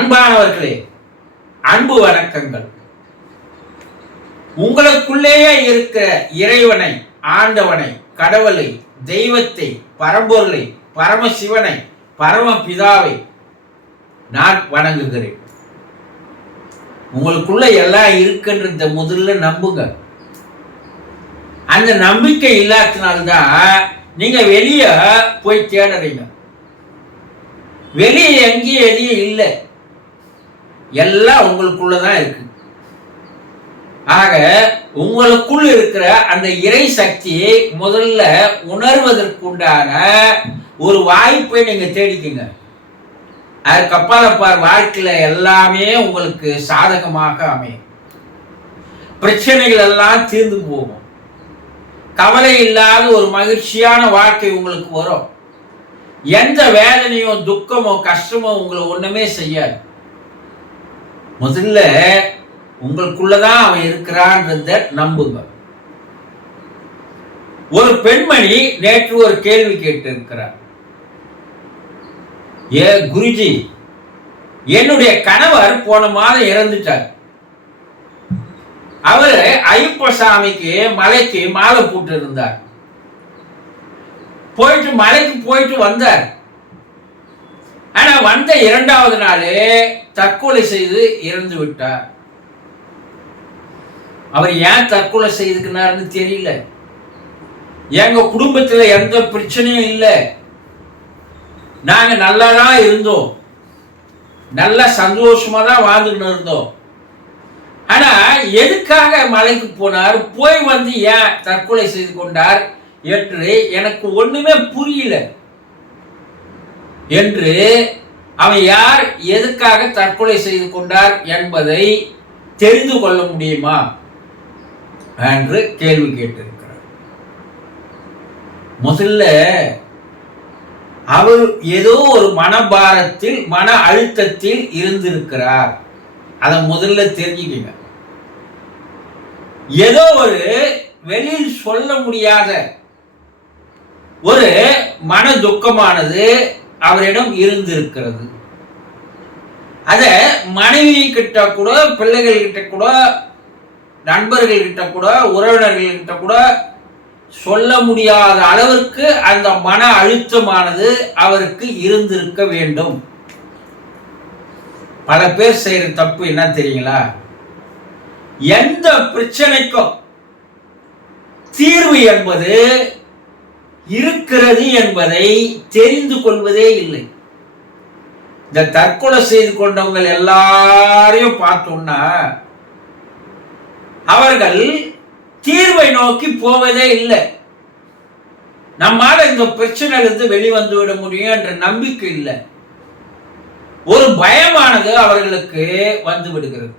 அன்பானவர்களே, அன்பு வணக்கங்கள். உங்களுக்குள்ளேயே இருக்கிற இறைவனை, ஆண்டவனை, கடவுளை, தெய்வத்தை, பரம்பொருளை, பரமசிவனை, பரமபிதாவை நான் வணங்குகிறேன். உங்களுக்குள்ள எல்லாம் இருக்குன்றத முதல்ல நம்புங்க. அந்த நம்பிக்கை இல்லாதனால்தான் நீங்க வெளியே போய் தேடுறீங்க. வெளியே எங்கேயும் எதையும் இல்லை, எல்லாம் உங்களுக்குள்ளதான் இருக்கு. ஆக உங்களுக்குள் இருக்கிற அந்த இறை சக்தியை முதல்ல உணர்வதற்குண்டான ஒரு வாய்ப்பை நீங்க தேடிக்கீங்க. அதுக்கப்புறம் வாழ்க்கையில எல்லாமே உங்களுக்கு சாதகமாக அமையும். பிரச்சனைகள் எல்லாம் தீர்ந்து போகும். கவலை இல்லாத ஒரு மகிழ்ச்சியான வாழ்க்கை உங்களுக்கு வரும். எந்த வேதனையோ துக்கமோ கஷ்டமோ உங்களை ஒண்ணுமே செய்யாது. முதல்ல உங்களுக்குள்ளதான் அவன் இருக்கிறான்றத நம்புங்க. ஒரு பெண்மணி நேற்று ஒரு கேள்வி கேட்டு இருக்கிறார். குருஜி, என்னுடைய கணவர் போன மாதம் இறந்துட்டார். அவரு ஐயப்பசாமிக்கு மலைக்கு மாலை போட்டு இருந்தார். மலைக்கு போயிட்டு வந்தார். ஆனா வந்த 2வது நாளே தற்கொலை செய்து இறந்து விட்டார். அவர் ஏன் தற்கொலை செய்துக்கினார்னு தெரியல. எங்க குடும்பத்துல எந்த பிரச்சனையும் இல்லை, நாங்க நல்லாதான் இருந்தோம், நல்ல சந்தோஷமா தான் வாழ்ந்துட்டு இருந்தோம். ஆனா எதுக்காக மலைக்கு போனார், போய் வந்து ஏன் தற்கொலை செய்து கொண்டார் என்று எனக்கு ஒண்ணுமே புரியல என்று, அவன் யார், எதுக்காக தற்கொலை செய்து கொண்டார் என்பதை தெரிந்து கொள்ள முடியுமா என்று கேள்வி கேட்டிருக்கிறார். முதல்ல அவர் ஏதோ ஒரு மனபாரத்தில், மன அழுத்தத்தில் இருந்திருக்கிறார். அதை முதல்ல தெரிஞ்சுக்கங்க. ஏதோ ஒரு வெளியில் சொல்ல முடியாத ஒரு மன துக்கமானது அவரிடம் இருந்திருக்கிறது. அத மனைவி கிட்ட கூட, பிள்ளைகள் கிட்ட கூட, நண்பர்கள் கிட்ட கூட, உறவினர்கள் கிட்ட கூட சொல்ல முடியாத அளவிற்கு அந்த மன அழுத்தமானது அவருக்கு இருந்திருக்க வேண்டும். பல பேர் செய்யற தப்பு என்ன தெரியுங்களா? எந்த பிரச்சனைக்கும் தீர்வு என்பது இருக்கிறது என்பதை தெரிந்து கொள்வதே இல்லை. இந்த தற்கொலை செய்து கொண்டவங்க எல்லாரையும் பார்த்தோம்னா அவர்கள் தீர்வை நோக்கி போவதே இல்லை. நம்மால இந்த பிரச்சனையிலிருந்து வெளிவந்து விட முடியும் என்ற நம்பிக்கை இல்லை. ஒரு பயமானது அவர்களுக்கு வந்து விடுகிறது.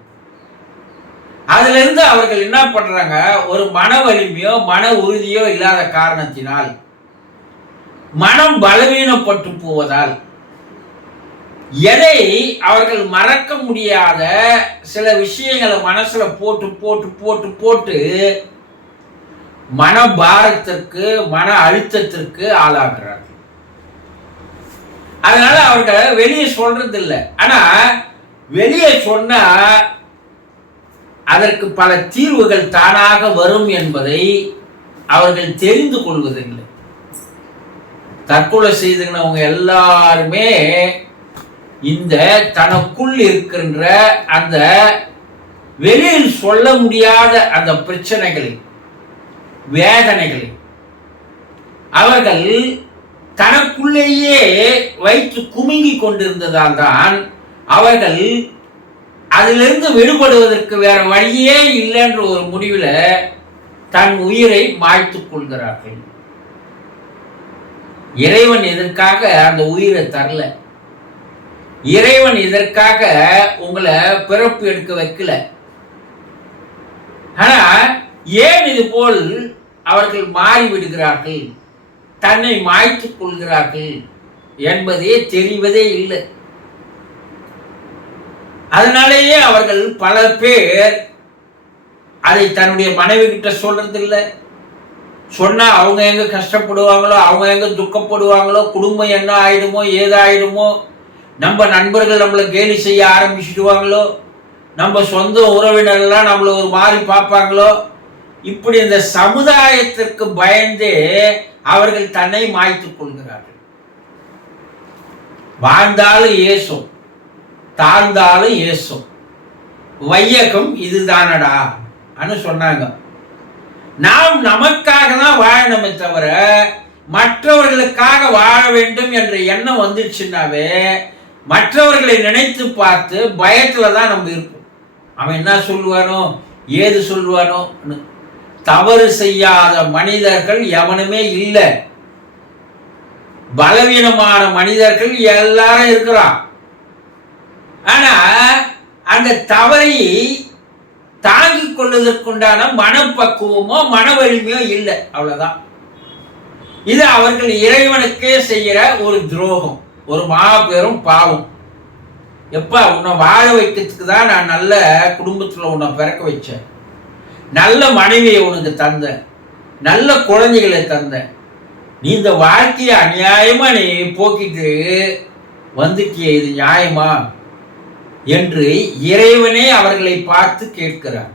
அதுல இருந்து அவர்கள் என்ன பண்றாங்க, ஒரு மன வலிமையோ மன உறுதியோ இல்லாத காரணத்தினால், மனம் பலவீனப்பட்டு போவதால், எதை அவர்கள் மறக்க முடியாத சில விஷயங்களை மனசுல போட்டு போட்டு போட்டு போட்டு மன பாரத்திற்கு, மன அழுத்தத்திற்கு ஆளாகிறார்கள். அதனால அவர்கள் வெளியே சொல்றது இல்லை. ஆனா வெளியே சொன்னா அதற்கு பல தீர்வுகள் தானாக வரும் என்பதை அவர்கள் தெரிந்து கொள்வதில்லை. தற்கொலை செய்துனவங்க எல்லாருமே இந்த தனக்குள் இருக்கின்ற அந்த வெளியில் சொல்ல முடியாத அந்த பிரச்சனைகளை, வேதனைகளை அவர்கள் தனக்குள்ளேயே வைத்து குலுங்கி கொண்டிருந்ததால் தான் அவர்கள் அதிலிருந்து விடுபடுவதற்கு வேற வழியே இல்லை என்ற ஒரு முடிவில் தன் உயிரை மாய்த்துக் கொள்கிறார்கள். இறைவன் இதற்காக அந்த உயிரை தரல. இறைவன் இதற்காக உங்களை பிறப்பு எடுக்க வைக்கல. ஆனா ஏன் இது போல் அவர்கள் மாறிவிடுகிறார்கள், தன்னை மாய்த்துக் கொள்கிறார்கள் என்பதே தெரிவதே இல்லை. அதனாலேயே அவர்கள் பல பேர் அதை தன்னுடைய மனைவி கிட்ட சொல்றது இல்லை. சொன்னா அவங்க எங்க கஷ்டப்படுவாங்களோ, அவங்க எங்க துக்கப்படுவாங்களோ, குடும்பம் என்ன ஆயிடுமோ, ஏதாயிடுமோ, நம்ம நண்பர்கள் நம்மளை கேலி செய்ய ஆரம்பிச்சிடுவாங்களோ, நம்ம சொந்த உறவினர்கள்லாம் நம்மளை ஒரு மாதிரி பார்ப்பாங்களோ, இப்படி இந்த சமுதாயத்திற்கு பயந்தே அவர்கள் தன்னை மாய்த்துக் கொள்கிறார்கள். வாழ்ந்தாலும் ஏசும், தாழ்ந்தாலும் ஏசும், வையகம் இதுதானடா அனு சொன்னாங்க. நாம் நமக்காக தான் வாழணுமே தவிர மற்றவர்களுக்காக வாழ வேண்டும் என்ற எண்ணம் வந்துடுச்சுன்னாவே மற்றவர்களை நினைத்து பார்த்து பயத்துல தான் நம்ம இருப்போம். அவன் என்ன சொல்லுவானோ ஏது சொல்லுவானோ. தவறு செய்யாத மனிதர்கள் எவனுமே இல்லை. பலவீனமான மனிதர்கள் எல்லாரும் இருக்கிறான். ஆனா அந்த தவறை தாங்கிக் கொள்வதற்குண்டான மனப்பக்குவமோ மன வலிமையோ இல்லை. அவ்வளவுதான். இது அவர்கள் இறைவனுக்கே செய்கிற ஒரு துரோகம், ஒரு மாபெரும் பாவம். எப்ப உன்னை வாழ வைக்கிறதுக்கு தான் நான் நல்ல குடும்பத்துல உன்னை பிறக்க வச்சேன், நல்ல மனைவியை உனக்கு தந்தேன், நல்ல குழந்தைகளை தந்தேன். நீ இந்த வாழ்க்கையை அநியாயமா நீ போக்கிட்டு வந்துட்டிய, இது நியாயமா என்று இறைவனே அவர்களை பார்த்து கேட்கிறார்.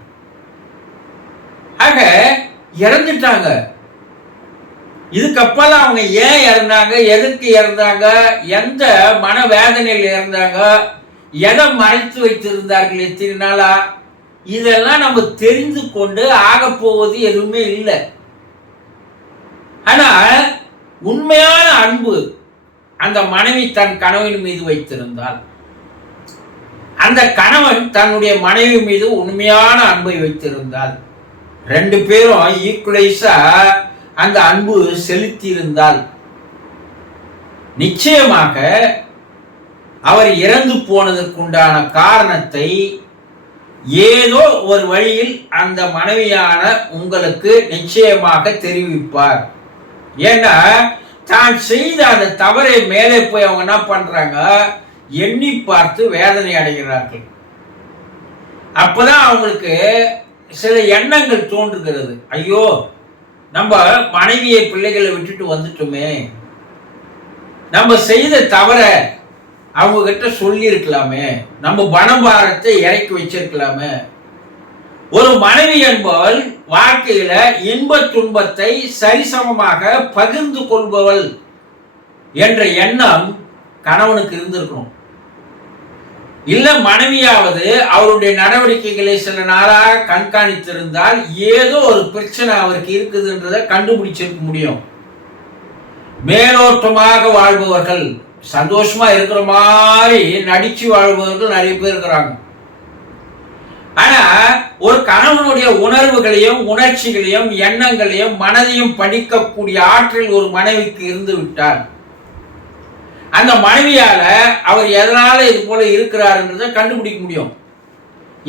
ஆக இறந்துட்டாங்க. இதுக்கப்புறம் அவங்க ஏன் இறந்தாங்க, எதற்கு இறந்தாங்க, எந்த மன வேதனையில் இறந்தாங்க, எதை மறைத்து வைத்திருந்தார்கள் எத்தனை நாளா, இதெல்லாம் நம்ம தெரிந்து கொண்டு ஆக போவது எதுவுமே இல்லை. ஆனா உண்மையான அன்பு அந்த மனைவி தன் கணவன் மீது வைத்திருந்தால், அந்த கணவன் தன்னுடைய மனைவி மீது உண்மையான அன்பை வைத்திருந்தால், ரெண்டு பேரும் ஈக்குவலைஸா அந்த அன்பு செலுத்தி இருந்தால், நிச்சயமாக அவர் இறந்து போனதற்குண்டான காரணத்தை ஏதோ ஒரு வழியில் அந்த மனைவியான உங்களுக்கு நிச்சயமாக தெரிவிப்பார். ஏன்னா தான் செய்த அந்த தவறை மேலே போய் அவங்க என்ன பண்றாங்க, எண்ணி பார்த்து வேதனை அடைகிறார்கள். அப்பதான் அவங்களுக்கு சில எண்ணங்கள் தோன்றுகிறது. ஐயோ, நம்ம மனைவியை பிள்ளைகளை விட்டுட்டு வந்துட்டோமே, நம்ம செய்த தவற அவங்க கிட்ட சொல்லி இருக்கலாமே, நம்ம பணபாரத்தை இறக்கி வச்சிருக்கலாமே. ஒரு மனைவி என்பவள் வாழ்க்கையில இன்ப துன்பத்தை சரிசமமாக பகிர்ந்து கொள்பவள் என்ற எண்ணம் கணவனுக்கு இருந்திருக்கணும். இல்ல மனைவியாவது அவருடைய நடவடிக்கைகளை சில நாளாக கண்காணித்திருந்தால் ஏதோ ஒரு பிரச்சனை அவருக்கு இருக்குதுன்றதை கண்டுபிடிச்சிருக்க முடியும். மேலோட்டமாக வாழ்பவர்கள், சந்தோஷமா இருக்கிற மாதிரி நடிச்சு வாழ்பவர்கள் நிறைய பேர் இருக்கிறாங்க. ஆனா ஒரு கணவனுடைய உணர்வுகளையும் உணர்ச்சிகளையும் எண்ணங்களையும் மனதையும் படிக்கக்கூடிய ஆற்றல் ஒரு மனைவிக்கு இருந்து விட்டார், அந்த மனைவியால அவர் எதனால இது போல இருக்கிறாருன்றதை கண்டுபிடிக்க முடியும்.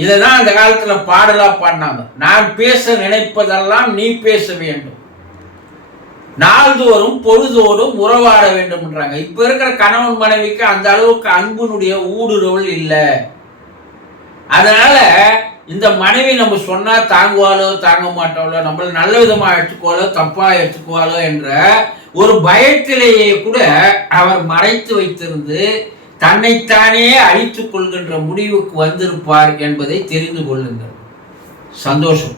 இதைதான் அந்த காலத்துல பாடலா பாடினாங்க. நான் பேச நினைப்பதெல்லாம் நீ பேச வேண்டும், நாள்தோறும் பொழுதோறும் உறவாட வேண்டும்ன்றாங்க. இப்ப இருக்கிற கணவன் மனைவிக்கு அந்த அளவுக்கு அன்புனுடைய ஊடுருவல் இல்லை. அதனால இந்த மனைவி நம்ம சொன்னா தாங்குவாளோ தாங்க மாட்டாளோ, நம்மள நல்ல விதமா எடுத்துக்குவாளோ தப்பா எடுத்துக்குவாளோ என்ற ஒரு பயத்திலேயே கூட அவர் மறைத்து வைத்திருந்து தன்னைத்தானே அழித்துக் கொள்கின்ற முடிவுக்கு வந்திருப்பார் என்பதை தெரிந்து கொள்ளுங்கள். சந்தோஷம்.